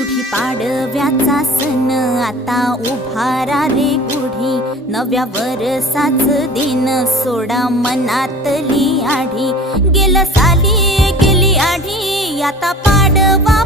गुढी पाडव्याचा सण आता उभारा रे गुढी, नव्या वर्षाच दिन सोडा मनातली आढी। गेलं साली गेली आढी, आता पाडवा